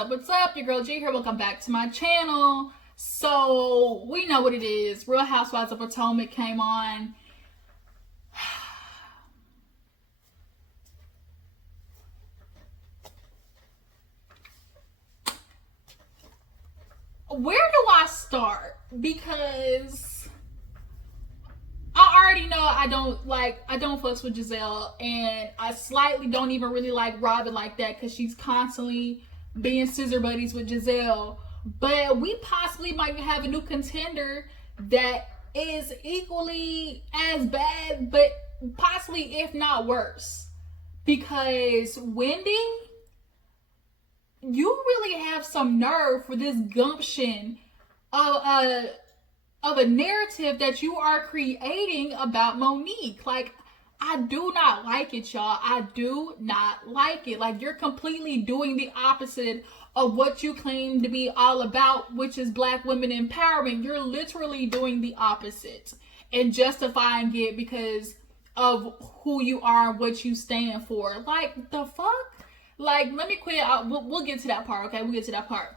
up, what's up? Your girl G here. Welcome back to my channel. So, we know what it is. Real Housewives of Potomac came on. Where do I start? Because I already know I don't fucks with Gizelle, and I slightly don't even really like Robyn like that because she's constantly being scissor buddies with Gizelle. But we possibly might have a new contender that is equally as bad, but possibly if not worse. Because Wendy, you really have some nerve for this gumption of a narrative that you are creating about Monique. Like, I do not like it, y'all. I do not like it. Like, you're completely doing the opposite of what you claim to be all about, which is Black women empowerment. You're literally doing the opposite and justifying it because of who you are and what you stand for. Like, the fuck? Like, let me quit. We'll get to that part, okay? We'll get to that part.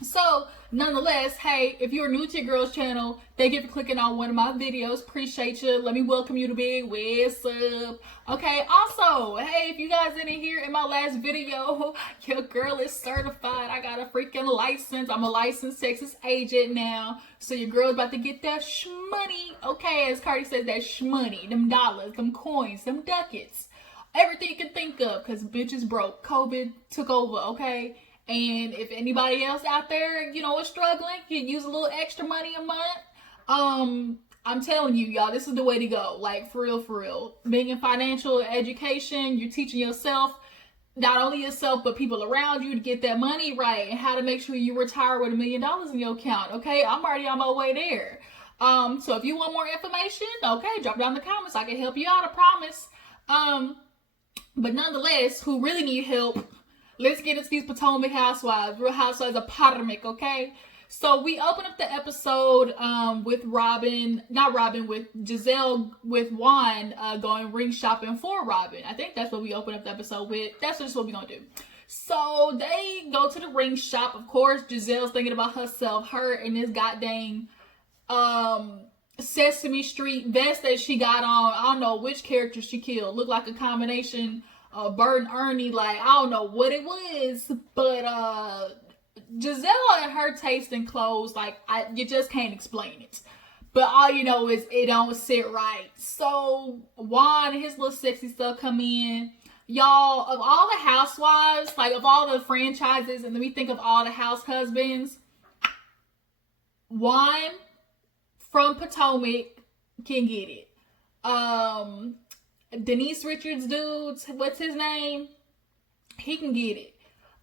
So, nonetheless, hey, if you're new to your girl's channel, thank you for clicking on one of my videos. Appreciate you. Let me welcome you to Big What's Up. Okay, also, hey, if you guys didn't hear in my last video, your girl is certified. I got a freaking license. I'm a licensed Texas agent now. So your girl's about to get that shmoney. Okay, as Cardi says, that shmoney. Them dollars, them coins, them ducats. Everything you can think of, because bitches broke. COVID took over, okay? And if anybody else out there, you know, is struggling, can use a little extra money a month. I'm telling you, y'all, this is the way to go. Like, for real, for real. Being in financial education, you're teaching yourself, not only yourself, but people around you to get that money right and how to make sure you retire with $1 million in your account. Okay, I'm already on my way there. So if you want more information, okay, drop down in the comments. I can help you out, I promise. But nonetheless, who really need help, let's get into these Potomac Housewives, Real Housewives of Potomac, okay? So we open up the episode with with Gizelle with Juan going ring shopping for Robyn. I think that's what we open up the episode with. That's just what we're gonna do. So they go to the ring shop. Of course, Gizelle's thinking about herself, her and this goddamn Sesame Street vest that she got on. I don't know which character she killed. Looked like a combination of Bert and Ernie. Like, I don't know what it was, but Gizelle and her taste in clothes, like, you just can't explain it. But all you know is it don't sit right. So Juan and his little sexy stuff come in. Y'all, of all the housewives, like of all the franchises, and then we think of all the house husbands, Juan from Potomac can get it. Denise Richards' dude, what's his name? He can get it.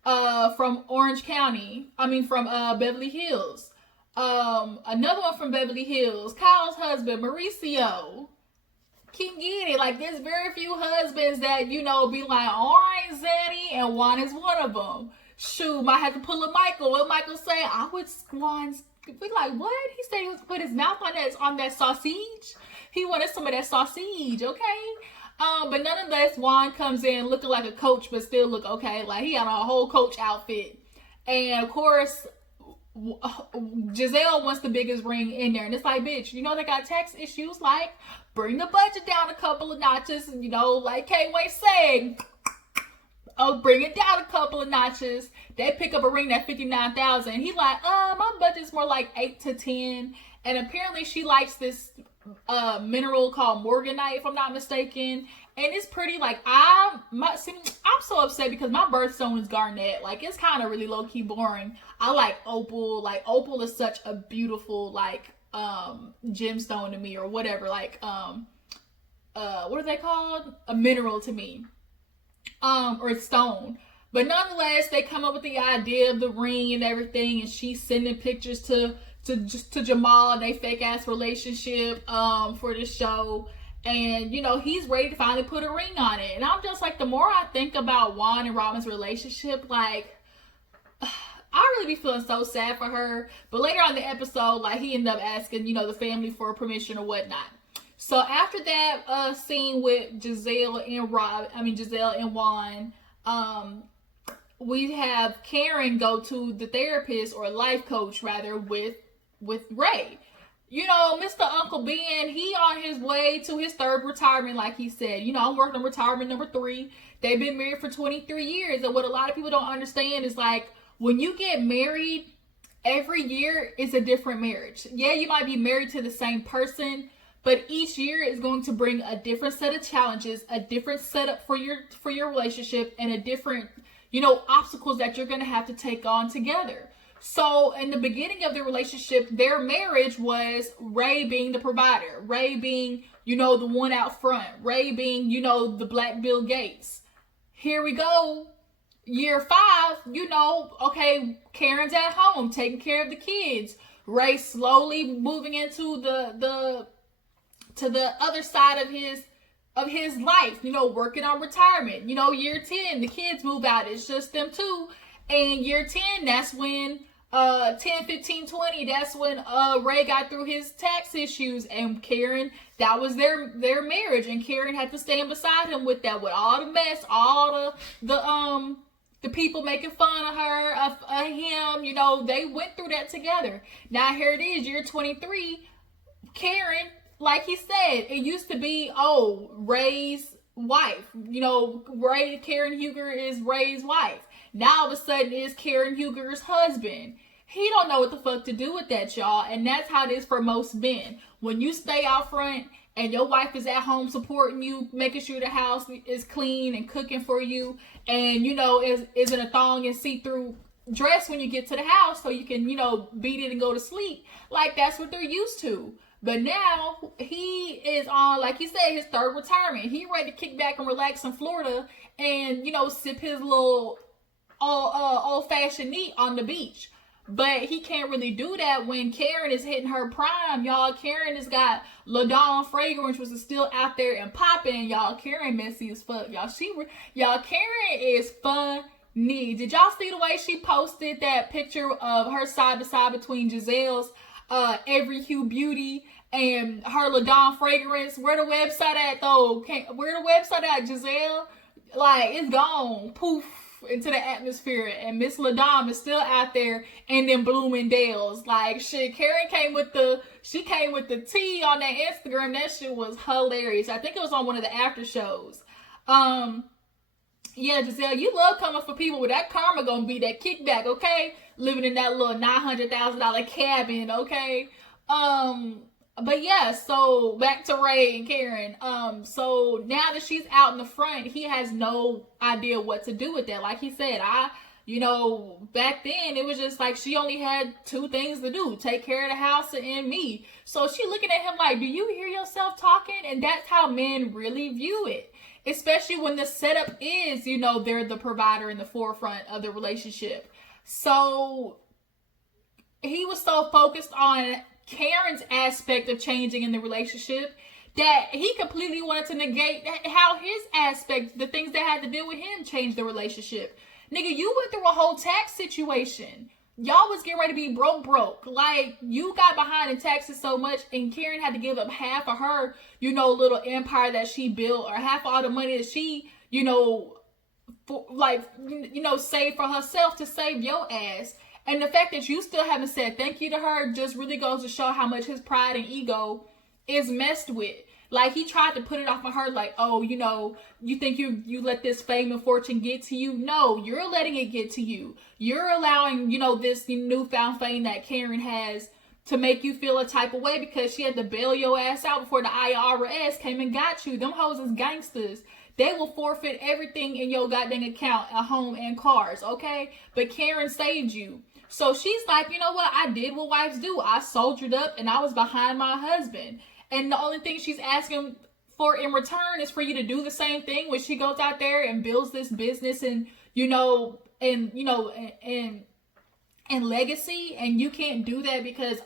From Orange County. From Beverly Hills. Another one from Beverly Hills, Kyle's husband, Mauricio, can get it. Like, there's very few husbands that, you know, be like, all right, Zaddy, and Juan is one of them. Shoot, might have to pull a Michael. What Michael say? I would Juan's. We like, what? He said he was put his mouth on that sausage. He wanted some of that sausage, okay? But nonetheless, Juan comes in looking like a coach, but still look okay. Like, he got a whole coach outfit. And of course, Gizelle wants the biggest ring in there. And it's like, bitch, you know they got tax issues. Like, bring the budget down a couple of notches. You know, like K-Way said, oh, bring it down a couple of notches. They pick up a ring at $59,000. He like, my budget's more like 8 to 10. And apparently she likes this mineral called Morganite, if I'm not mistaken. And it's pretty. Like, I'm so upset because my birthstone is garnet. Like, it's kind of really low-key boring. I like opal. Like, opal is such a beautiful, like, gemstone to me, or whatever. Like, what are they called? A mineral to me. Or stone. But nonetheless, they come up with the idea of the ring and everything, and she's sending pictures to Jamal and they fake ass relationship for the show. And, you know, he's ready to finally put a ring on it. And I'm just like, the more I think about Juan and Robyn's relationship, like, I really be feeling so sad for her. But later on in the episode, like, he ended up asking, you know, the family for permission or whatnot. So after that scene with Gizelle and Juan, we have Karen go to the therapist or life coach rather with Ray. You know, Mr. Uncle Ben, he on his way to his third retirement, like he said. You know, I'm working on retirement number 3. They've been married for 23 years. And what a lot of people don't understand is like, when you get married, every year is a different marriage. Yeah, you might be married to the same person, but each year is going to bring a different set of challenges, a different setup for your relationship, and a different, you know, obstacles that you're going to have to take on together. So in the beginning of the relationship, their marriage was Ray being the provider, Ray being, you know, the one out front, Ray being, you know, the Black Bill Gates. Here we go. Year 5, you know, okay, Karen's at home taking care of the kids. Ray slowly moving into the other side of his life, you know, working on retirement. You know, year 10, the kids move out. It's just them two. And year 10, that's when 10, 15, 20, that's when Ray got through his tax issues, and Karen, that was their marriage, and Karen had to stand beside him with that, with all the mess, all the people making fun of her, of him, you know, they went through that together. Now here it is, year 23, Karen, like he said, it used to be, oh, Ray's wife, you know, Karen Huger is Ray's wife. Now all of a sudden it's Karen Huger's husband. He don't know what the fuck to do with that, y'all. And that's how it is for most men. When you stay out front and your wife is at home supporting you, making sure the house is clean and cooking for you, and, you know, is in a thong and see-through dress when you get to the house so you can, you know, beat it and go to sleep. Like, that's what they're used to. But now he is on, like he said, his third retirement. He ready to kick back and relax in Florida and, you know, sip his little old-fashioned neat on the beach. But he can't really do that when Karen is hitting her prime, y'all. Karen has got LaDawn fragrance, which is still out there and popping, y'all. Karen messy as fuck, y'all. Karen is funny. Did y'all see the way she posted that picture of her side by side between Gizelle's Every Hue Beauty and her LaDawn fragrance? Where the website at though? Where the website at, Gizelle? Like, it's gone. Poof. Into the atmosphere, and Miss LaDawn is still out there in them Bloomingdale's. Like, shit, Karen came with the tea on that Instagram. That shit was hilarious. I think it was on one of the after shows. Yeah, Gizelle, you love coming for people with that karma gonna be that kickback, okay? Living in that little $900,000 cabin, okay? But yeah, so back to Ray and Karen. So now that she's out in the front, he has no idea what to do with that. Like he said, you know, back then it was just like she only had 2 things to do: take care of the house and me. So she looking at him like, do you hear yourself talking? And that's how men really view it. Especially when the setup is, you know, they're the provider in the forefront of the relationship. So he was so focused on Karen's aspect of changing in the relationship that he completely wanted to negate how his aspect, the things that had to do with him, changed the relationship. Nigga, you went through a whole tax situation. Y'all was getting ready to be broke. Like, you got behind in taxes so much, and Karen had to give up half of her, you know, little empire that she built, or half of all the money that she, you know, saved for herself to save your ass. And the fact that you still haven't said thank you to her just really goes to show how much his pride and ego is messed with. Like, he tried to put it off on her like, oh, you know, you think you let this fame and fortune get to you? No, you're letting it get to you. You're allowing, you know, this newfound fame that Karen has to make you feel a type of way because she had to bail your ass out before the IRS came and got you. Them hoes is gangsters. They will forfeit everything in your goddamn account, a home and cars, okay? But Karen saved you. So she's like, you know what? I did what wives do. I soldiered up and I was behind my husband. And the only thing she's asking for in return is for you to do the same thing when she goes out there and builds this business and legacy. And you can't do that because,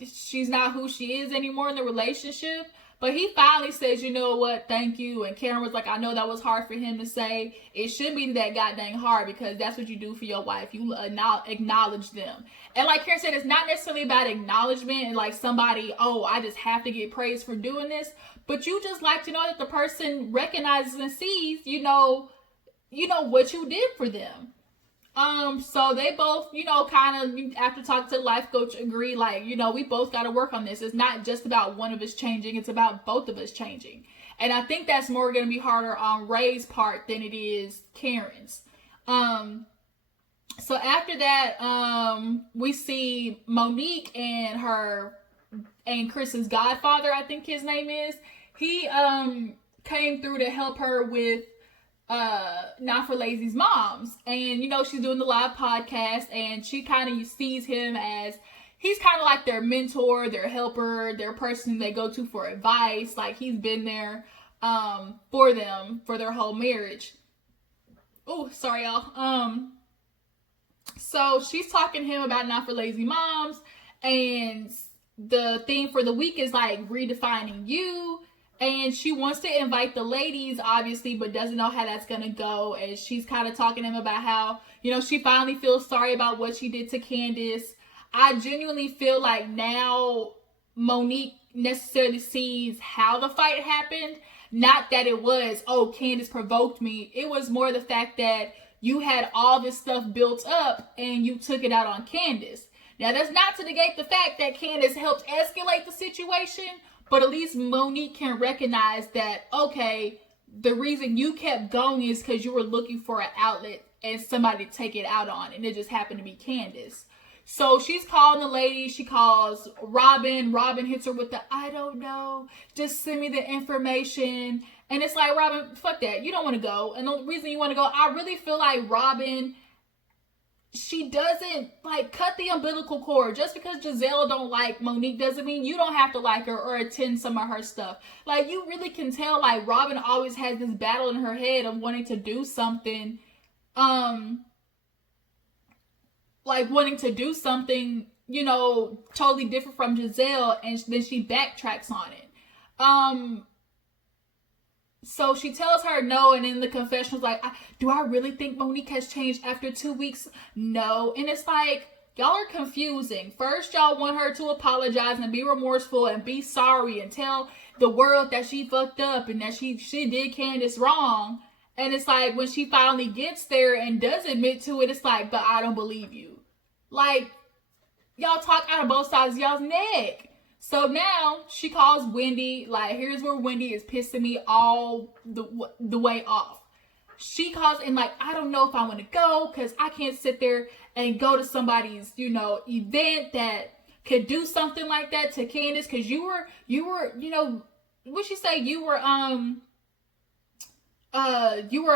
she's not who she is anymore in the relationship. But he finally says, you know what, thank you. And Karen was like, I know that was hard for him to say. It shouldn't be that goddamn hard because that's what you do for your wife. You acknowledge them. And like Karen said, it's not necessarily about acknowledgement and like somebody, I just have to get praised for doing this. But you just like to know that the person recognizes and sees, you know, what you did for them. So they both, kind of after talking to the life coach agree, like, we both got to work on this. It's not just about one of us changing, it's about both of us changing. And I think that's more going to be harder on Ray's part than it is Karen's. So after that, we see Monique and Chris's godfather, I think his name is. He came through to help her with Not for Lazy's moms, and she's doing the live podcast, and she kind of sees him as he's kind of like their mentor, their helper, their person they go to for advice. Like, he's been there for them for their whole marriage. Oh, sorry y'all. So she's talking to him about Not for Lazy Moms, and the theme for the week is like redefining you. And she wants to invite the ladies, obviously, but doesn't know how that's going to go. And she's kind of talking to him about how, she finally feels sorry about what she did to Candace. I genuinely feel like now Monique necessarily sees how the fight happened. Not that it was, oh, Candace provoked me. It was more the fact that you had all this stuff built up and you took it out on Candace. Now, that's not to negate the fact that Candace helped escalate the situation, but at least Monique can recognize that, okay, the reason you kept going is because you were looking for an outlet and somebody to take it out on, and it just happened to be Candace. So she's calling the lady. She calls Robyn. Robyn hits her with the, I don't know, just send me the information. And it's like, Robyn, fuck that. You don't want to go. And the reason you want to go, I really feel like Robyn, she doesn't like cut the umbilical cord. Just because Gizelle don't like Monique doesn't mean you don't have to like her or attend some of her stuff. Like, you really can tell, like, Robyn always has this battle in her head of wanting to do something, totally different from Gizelle, and then she backtracks on it. So she tells her no, and in the confessional's like, do I really think Monique has changed after 2 weeks? No. And it's like, y'all are confusing. First, y'all want her to apologize and be remorseful and be sorry and tell the world that she fucked up and that she did Candace wrong. And it's like, when she finally gets there and does admit to it, it's like, but I don't believe you. Like, y'all talk out of both sides of y'all's neck. So now she calls Wendy. Like, here's where Wendy is pissing me all the way off. She calls and like, I don't know if I want to go because I can't sit there and go to somebody's, event that could do something like that to Candace, because you were, what'd she say? You were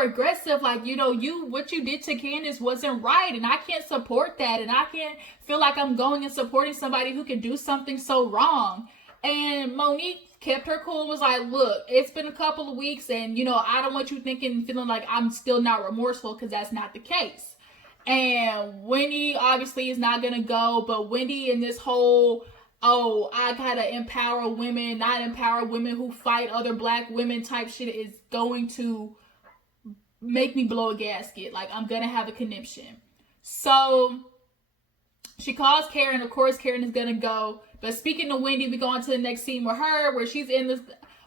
aggressive, like, what you did to Candace wasn't right, and I can't support that, and I can't feel like I'm going and supporting somebody who can do something so wrong. And Monique kept her cool and was like, look, it's been a couple of weeks, and I don't want you feeling like I'm still not remorseful, because that's not the case. And Wendy obviously is not gonna go, but Wendy in this whole, oh, I gotta empower women, not empower women who fight other black women type shit is going to make me blow a gasket. Like, I'm gonna have a conniption. So she calls Karen. Of course, Karen is gonna go. But speaking of Wendy, we go on to the next scene with her, where she's in this.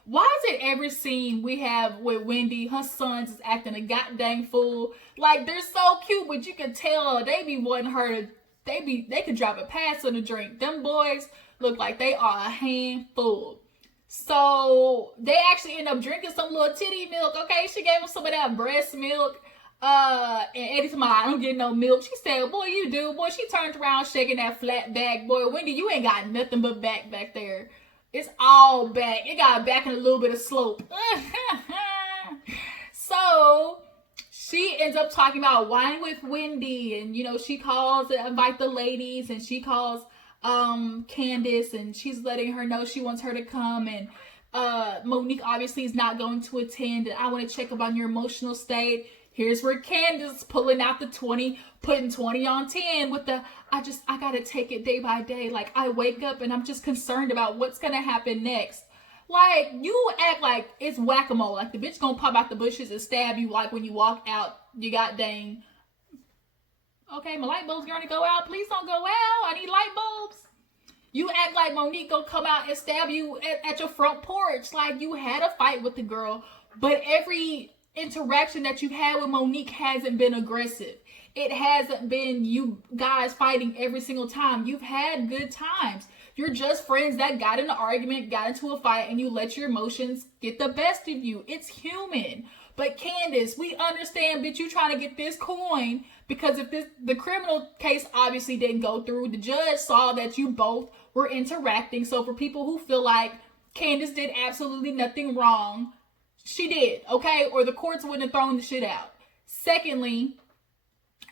Why is it every scene we have with Wendy, her sons is acting a goddamn fool? Like, they're so cute, but you can tell they be wanting her to. They could drop a pass on a drink. Them boys look like they are a handful. So they actually end up drinking some little titty milk. Okay, she gave him some of that breast milk. And Eddie told me, I don't get no milk. She said, boy, you do. Boy, she turned around shaking that flat back. Boy, Wendy, you ain't got nothing but back there. It's all back. It got back and a little bit of slope. So she ends up talking about wine with Wendy, and she calls to invite the ladies, and she calls Candace, and she's letting her know she wants her to come, and Monique obviously is not going to attend, and I want to check up on your emotional state. Here's where Candace pulling out the 20, putting 20 on 10 with the, I gotta take it day by day. Like, I wake up and I'm just concerned about what's gonna happen next. Like, you act like it's whack-a-mole. Like, the bitch gonna pop out the bushes and stab you, like, when you walk out. You got dang. Okay, my light bulb's gonna go out. Please don't go out. I need light bulbs. You act like Monique gonna come out and stab you at your front porch. Like, you had a fight with the girl. But every interaction that you've had with Monique hasn't been aggressive. It hasn't been you guys fighting every single time. You've had good times. You're just friends that got in an argument, got into a fight, and you let your emotions get the best of you. It's human. But Candace, we understand, bitch, you trying to get this coin because if the criminal case obviously didn't go through, the judge saw that you both were interacting. So for people who feel like Candace did absolutely nothing wrong, she did, okay? Or the courts wouldn't have thrown the shit out. Secondly,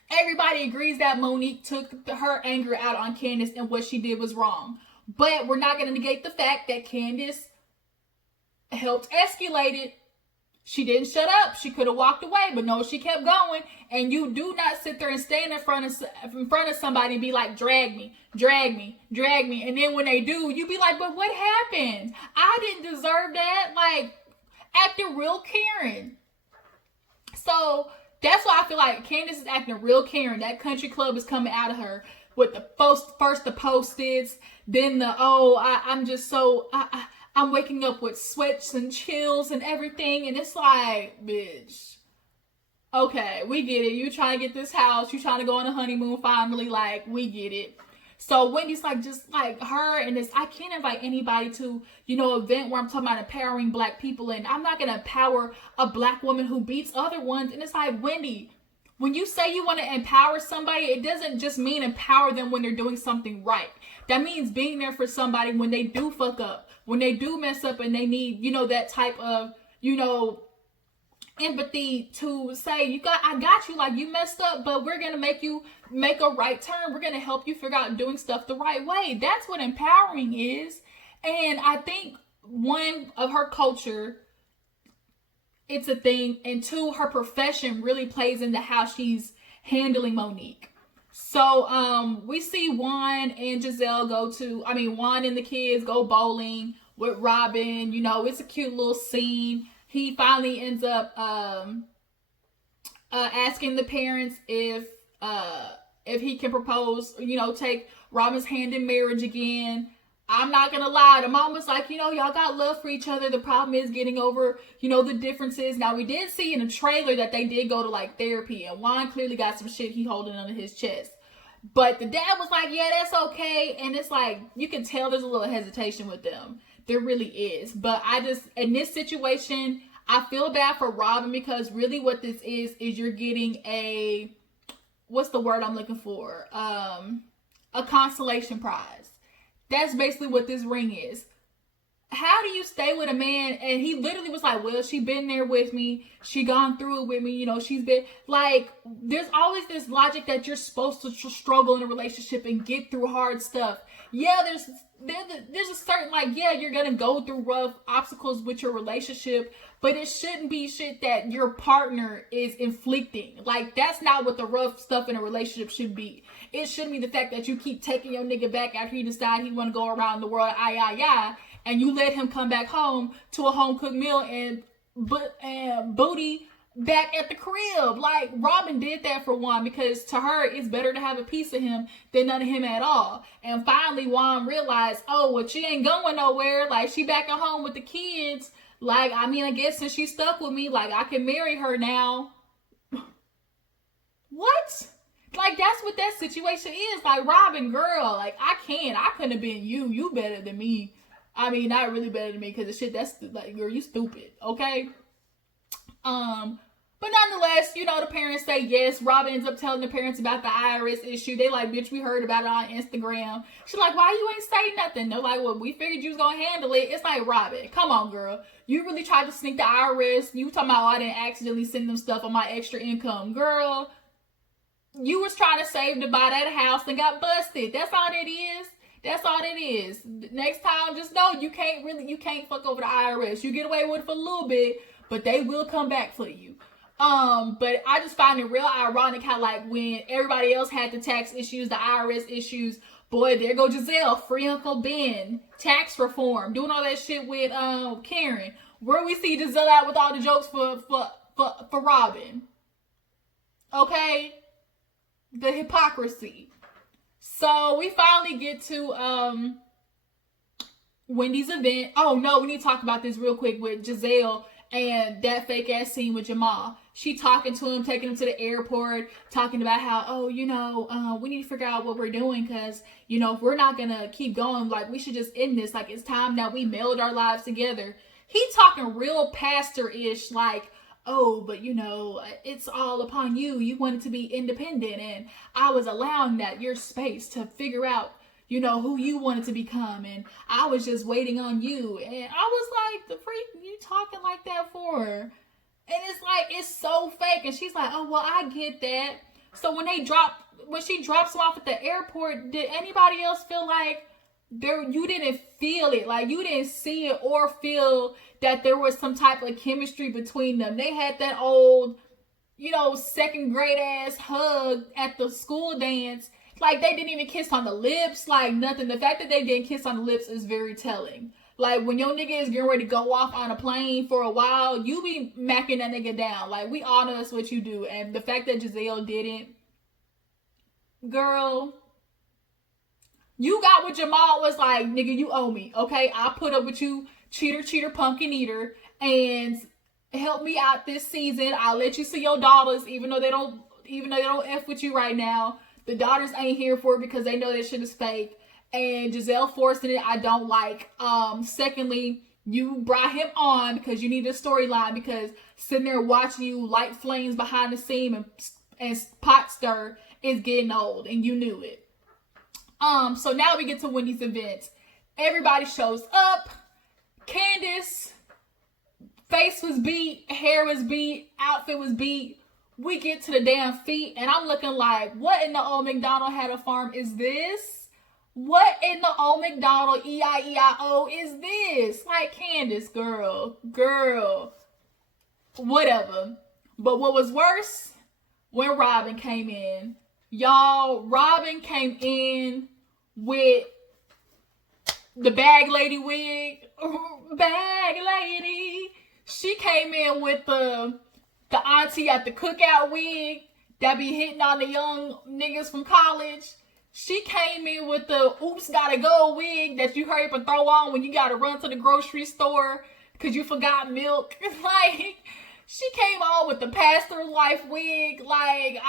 everybody agrees that Monique took her anger out on Candace and what she did was wrong. But we're not going to negate the fact that Candace helped escalate it. She didn't shut up. She could have walked away, but no, she kept going. And you do not sit there and stand in front of somebody and be like, drag me, drag me, drag me. And then when they do, you be like, but what happened? I didn't deserve that. Like, acting real Karen. So that's why I feel like Candace is acting real Karen. That country club is coming out of her with the first the Post-its, then the, I'm just so, I'm waking up with sweats and chills and everything. And it's like, bitch, okay, we get it. You trying to get this house. You trying to go on a honeymoon finally. Like, we get it. So Wendy's like, just like her and this, I can't invite anybody to, event where I'm talking about empowering black people. And I'm not going to empower a black woman who beats other ones. And it's like, Wendy, when you say you want to empower somebody, it doesn't just mean empower them when they're doing something right. That means being there for somebody when they do fuck up, when they do mess up and they need, that type of, empathy to say, I got you, like you messed up, but we're going to make you make a right turn. We're going to help you figure out doing stuff the right way. That's what empowering is. And I think one, of her culture, it's a thing. And two, her profession really plays into how she's handling Monique. So we see Juan and Gizelle Juan and the kids go bowling with Robyn. It's a cute little scene. He finally ends up asking the parents if he can propose, take Robyn's hand in marriage again. I'm not gonna lie, the mom was like, y'all got love for each other. The problem is getting over, the differences. Now, we did see in a trailer that they did go to like therapy, and Juan clearly got some shit he holding under his chest. But the dad was like, yeah, that's okay. And it's like, you can tell there's a little hesitation with them. There really is. But in this situation, I feel bad for Robyn because really what this is you're getting what's the word I'm looking for? A consolation prize. That's basically what this ring is. How do you stay with a man? And he literally was like, well, she been there with me. She gone through it with me. She's been like, there's always this logic that you're supposed to struggle in a relationship and get through hard stuff. Yeah, there's a certain, you're going to go through rough obstacles with your relationship, but it shouldn't be shit that your partner is inflicting. Like, that's not what the rough stuff in a relationship should be. It shouldn't be the fact that you keep taking your nigga back after he decide he want to go around the world, and you let him come back home to a home-cooked meal and booty back at the crib. Like, Robyn did that for Juan because to her, it's better to have a piece of him than none of him at all. And finally, Juan realized, she ain't going nowhere. Like, she back at home with the kids. Like, I guess since she's stuck with me, like, I can marry her now. What? Like, that's what that situation is. Like, Robyn, girl, like, I couldn't have been you. You better than me. Not really better than me because the shit, that's like, girl, you stupid, okay? But nonetheless, the parents say yes. Robyn ends up telling the parents about the IRS issue. They like, bitch, we heard about it on Instagram. She's like, why you ain't say nothing? They're like, well, we figured you was gonna handle it. It's like, Robyn, come on, girl. You really tried to sneak the IRS. You talking about, I didn't accidentally send them stuff on my extra income. Girl, you was trying to save to buy that house and got busted. That's all that is. That's all it is. Next time, just know you can't fuck over the IRS. You get away with it for a little bit, but they will come back for you. But I just find it real ironic how, like, when everybody else had the tax issues, the IRS issues, boy, there go Gizelle, free Uncle Ben, tax reform, doing all that shit with Karen. Where we see Gizelle out with all the jokes for Robyn. Okay? The hypocrisy. So we finally get to Wendy's event. Oh no, we need to talk about this real quick with Gizelle And that fake ass scene with Jamal. She talking to him, taking him to the airport, talking about how, oh, you know, we need to figure out what we're doing because, you know, if we're not going to keep going, like, we should just end this. Like, it's time that we meld our lives together. He talking real pastor-ish, like, oh, but, you know, it's all upon you. You wanted to be independent, and I was allowing that, your space, to figure out, you know, who you wanted to become, and I was just waiting on you. And I was like, the freak you talking like that for? And it's like, it's so fake. And she's like, oh, well, I get that. So when she drops him off at the airport, did anybody else feel like you didn't feel it? Like, you didn't see it or feel that there was some type of chemistry between them? They had that old, you know, second grade ass hug at the school dance. Like, they didn't even kiss on the lips, like, nothing. The fact that they didn't kiss on the lips is very telling. Like, when your nigga is getting ready to go off on a plane for a while, you be macking that nigga down. Like, we all know that's what you do. And the fact that Gizelle didn't, girl, you got what Jamal was like, nigga, you owe me, okay? I put up with you, cheater, pumpkin eater, and help me out this season. I'll let you see your daughters, even though they don't F with you right now. The daughters ain't here for it because they know that shit is fake. And Gizelle forcing it, I don't like. Secondly, you brought him on because you need a storyline, because sitting there watching you light flames behind the scene and pot stir is getting old, and you knew it. So now we get to Wendy's event. Everybody shows up. Candace, face was beat, hair was beat, outfit was beat. We get to the damn feet, and I'm looking like, what in the old McDonald had a farm is this? What in the old McDonald E-I-E-I-O is this? Like, Candace, girl, whatever. But what was worse, when Robyn came in. Y'all, Robyn came in with the bag lady wig. Bag lady. She came in with the auntie at the cookout wig that be hitting on the young niggas from college. She came in with the oops gotta go wig that you hurry up and throw on when you gotta run to the grocery store because you forgot milk. Like, she came on with the pastor life wig. Like,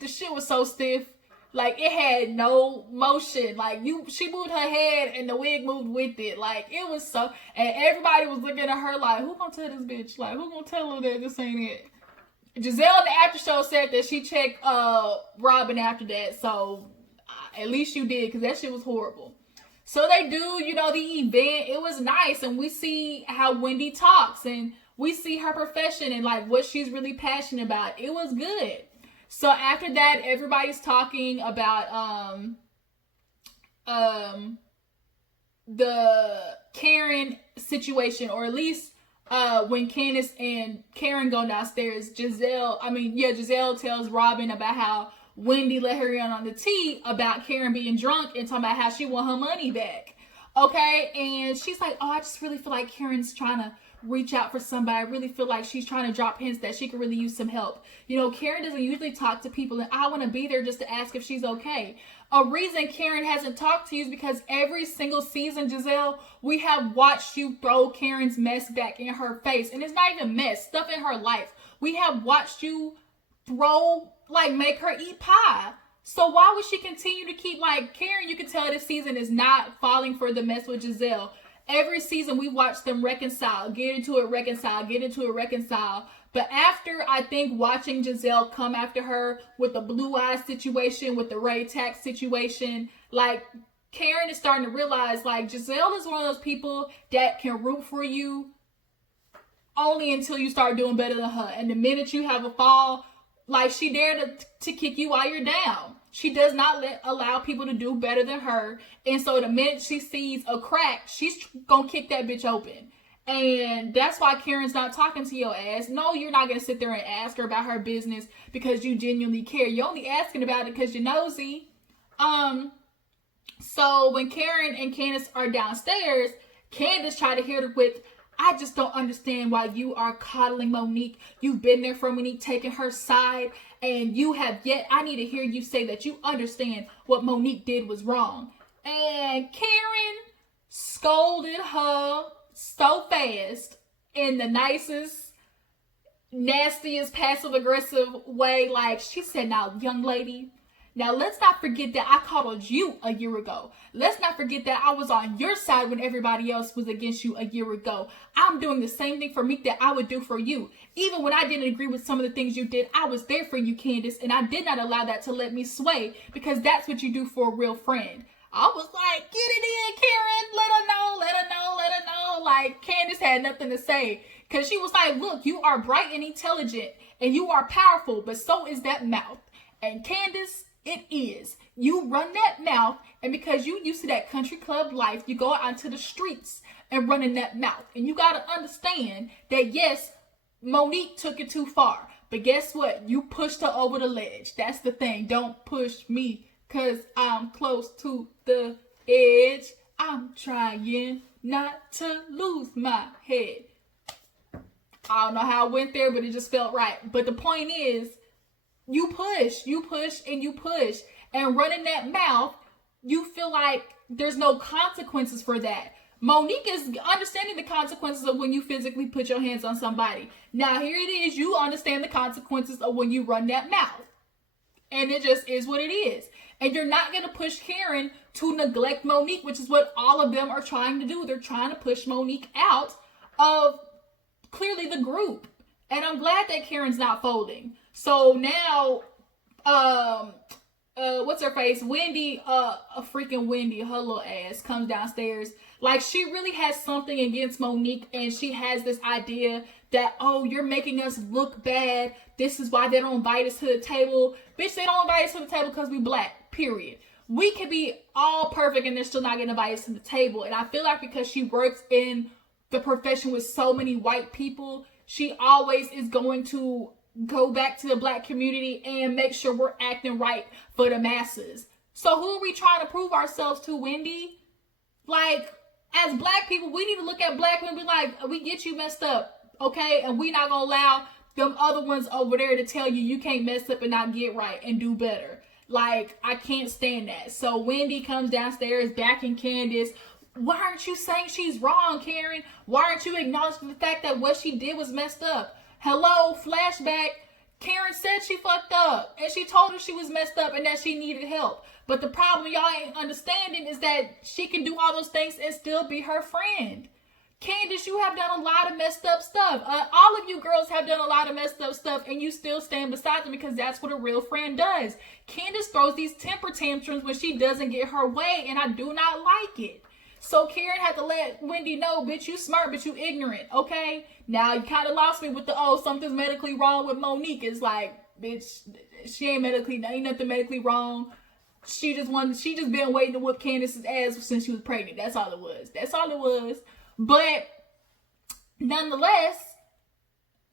the shit was so stiff. Like, it had no motion. Like, she moved her head and the wig moved with it. Like, it was so, and everybody was looking at her like, who gonna tell this bitch? Like, who gonna tell her that this ain't it? Gizelle in the after show said that she checked Robyn after that. So, at least you did, because that shit was horrible. So they do, you know, the event. It was nice, and we see how Wendy talks, and we see her profession and like what she's really passionate about. It was good. So after that, everybody's talking about the Karen situation, or at least when Candace and Karen go downstairs, Gizelle tells Robyn about how Wendy let her in on the tea about Karen being drunk and talking about how she want her money back. Okay, and she's like, oh, I just really feel like Karen's trying to reach out for somebody. I really feel like she's trying to drop hints that she could really use some help. You know, Karen doesn't usually talk to people, and I want to be there just to ask if she's okay. A reason Karen hasn't talked to you is because every single season, Gizelle, we have watched you throw Karen's mess back in her face. And it's not even mess, stuff in her life. We have watched you make her eat pie. So why would she continue to keep, Karen, you can tell this season is not falling for the mess with Gizelle. Every season we watch them reconcile, get into it, reconcile. But after, I think, watching Gizelle come after her with the blue eye situation, with the Ray tax situation, Karen is starting to realize, Gizelle is one of those people that can root for you only until you start doing better than her. And the minute you have a fall, she dared to kick you while you're down. She does not allow people to do better than her. And so the minute she sees a crack, she's gonna kick that bitch open. And that's why Karen's not talking to your ass. No, you're not gonna sit there and ask her about her business because you genuinely care. You're only asking about it because you're nosy. So when Karen and Candace are downstairs, Candace tried to hit her with, I just don't understand why you are coddling Monique. You've been there for Monique, taking her side, and you have yet, I need to hear you say that you understand what Monique did was wrong. And Karen scolded her so fast in the nicest, nastiest, passive-aggressive way. Like, she said, now, young lady, now let's not forget that I coddled you a year ago. Let's not forget that I was on your side when everybody else was against you a year ago. I'm doing the same thing for me that I would do for you. Even when I didn't agree with some of the things you did, I was there for you, Candace, and I did not allow that to let me sway, because that's what you do for a real friend. I was like, get it in, Karen. Let her know, let her know, let her know. Like, Candace had nothing to say, because she was like, look, you are bright and intelligent, and you are powerful, but so is that mouth. And Candace, it is. You run that mouth, and because you used to that country club life, you go out into the streets and running that mouth. And you got to understand that, yes, Monique took it too far. But guess what? You pushed her over the ledge. That's the thing. Don't push me, because I'm close to the edge. I'm trying not to lose my head. I don't know how I went there, but it just felt right. But the point is, you push, and you push. And running that mouth, you feel like there's no consequences for that. Monique is understanding the consequences of when you physically put your hands on somebody. Now, here it is. You understand the consequences of when you run that mouth. And it just is what it is. And you're not going to push Karen to neglect Monique, which is what all of them are trying to do. They're trying to push Monique out of clearly the group. And I'm glad that Karen's not folding. So now, what's her face? Wendy, a freaking Wendy, her little ass comes downstairs. Like, she really has something against Monique, and she has this idea that, oh, you're making us look bad. This is why they don't invite us to the table. Bitch, they don't invite us to the table because we black, period. We could be all perfect and they're still not getting invited to the table. And I feel like because she works in the profession with so many white people, she always is going to go back to the black community and make sure we're acting right for the masses. So who are we trying to prove ourselves to, Wendy? Like, as black people, we need to look at black women and be like, we get you messed up, okay? And we not gonna allow them other ones over there to tell you you can't mess up and not get right and do better. Like, I can't stand that. So Wendy comes downstairs backing Candace. Why aren't you saying she's wrong, Karen? Why aren't you acknowledging the fact that what she did was messed up? Hello, flashback. Karen said she fucked up, and she told her she was messed up and that she needed help. But the problem y'all ain't understanding is that she can do all those things and still be her friend. Candace, you have done a lot of messed up stuff. All of you girls have done a lot of messed up stuff, and you still stand beside them because that's what a real friend does. Candace throws these temper tantrums when she doesn't get her way, and I do not like it. So Karen had to let Wendy know, bitch, you smart, but you ignorant, okay? Now, you kind of lost me with the, oh, something's medically wrong with Monique. It's like, bitch, she ain't nothing medically wrong. She just been waiting to whoop Candace's ass since she was pregnant. That's all it was. But nonetheless,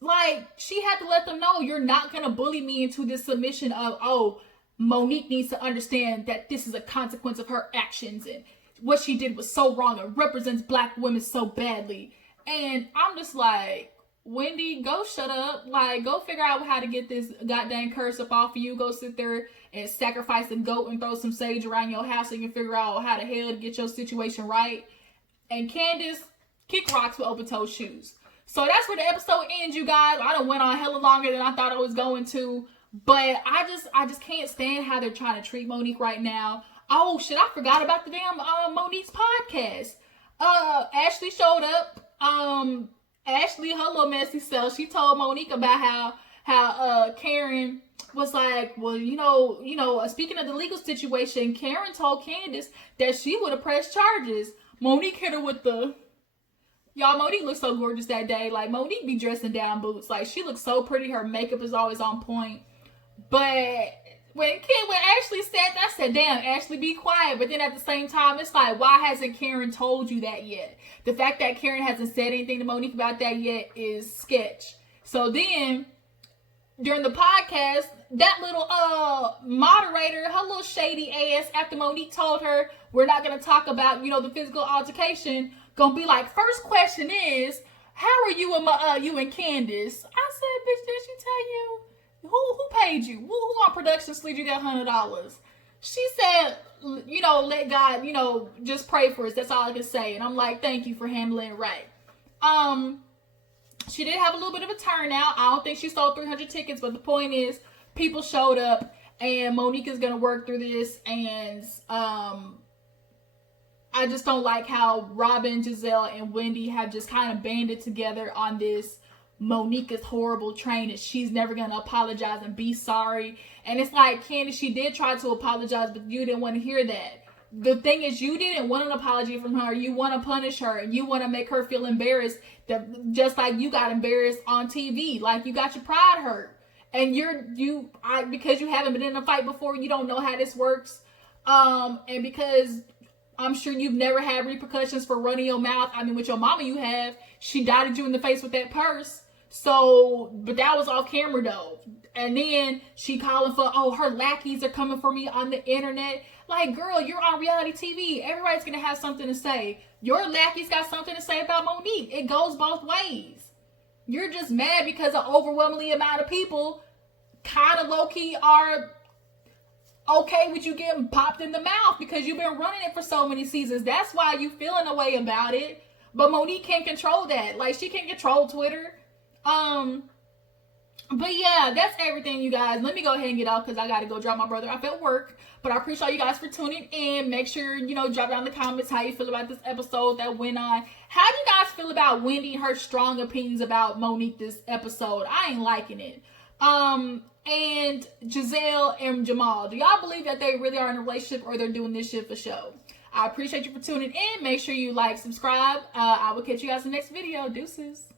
like, she had to let them know, you're not going to bully me into this submission of, oh, Monique needs to understand that this is a consequence of her actions, and what she did was so wrong and represents black women so badly. And I'm just like, Wendy, go shut up. Like, go figure out how to get this goddamn curse up off of you. Go sit there and sacrifice a goat and throw some sage around your house so you can figure out how the hell to get your situation right. And Candace, kick rocks with open-toed shoes. So that's where the episode ends, you guys. I done went on hella longer than I thought I was going to. But I just can't stand how they're trying to treat Monique right now. Oh, shit, I forgot about the damn Monique's podcast. Ashley showed up. Ashley, her little messy self, she told Monique about how Karen was like, well, speaking of the legal situation, Karen told Candace that she would have pressed charges. Monique hit her with the... Y'all, Monique looked so gorgeous that day. Like, Monique be dressing down boots. Like, she looks so pretty. Her makeup is always on point. But when Ashley said that, I said, damn, Ashley, be quiet. But then at the same time, it's like, why hasn't Karen told you that yet? The fact that Karen hasn't said anything to Monique about that yet is sketch. So then, during the podcast, that little moderator, her little shady ass, after Monique told her, we're not going to talk about, the physical altercation, gonna be like, first question is, how are you and Candace? I said, bitch, did she tell you? Who paid you? Who on production slid you that $100? She said, let God, just pray for us. That's all I can say. And I'm like, thank you for handling it right. she did have a little bit of a turnout. I don't think she sold 300 tickets, but the point is, people showed up, and Monique is gonna work through this. And I just don't like how Robyn, Gizelle, and Wendy have just kind of banded together on this Monique is horrible train, and she's never gonna apologize and be sorry. And it's like, Candace, she did try to apologize, but you didn't want to hear that. The thing is, you didn't want an apology from her. You want to punish her, and you want to make her feel embarrassed, just like you got embarrassed on TV. Like, you got your pride hurt, and because you haven't been in a fight before, you don't know how this works. And because I'm sure you've never had repercussions for running your mouth. I mean, with your mama you have. She dotted you in the face with that purse. So, but that was off camera though. And then she calling for, oh, her lackeys are coming for me on the internet. Like, girl, you're on reality TV. Everybody's going to have something to say. Your lackeys got something to say about Monique. It goes both ways. You're just mad because an overwhelmingly amount of people kind of low-key are okay with you getting popped in the mouth because you've been running it for so many seasons. That's why you feeling a way about it. But Monique can't control that. Like, she can't control Twitter. But yeah, that's everything, you guys. Let me go ahead and get off because I got to go drop my brother off at work. But I appreciate you guys for tuning in. Make sure, drop down in the comments how you feel about this episode that went on. How do you guys feel about Wendy and her strong opinions about Monique this episode? I ain't liking it. And Gizelle and Jamal, do y'all believe that they really are in a relationship or they're doing this shit for show? I appreciate you for tuning in. Make sure you like, subscribe. I will catch you guys in the next video. Deuces.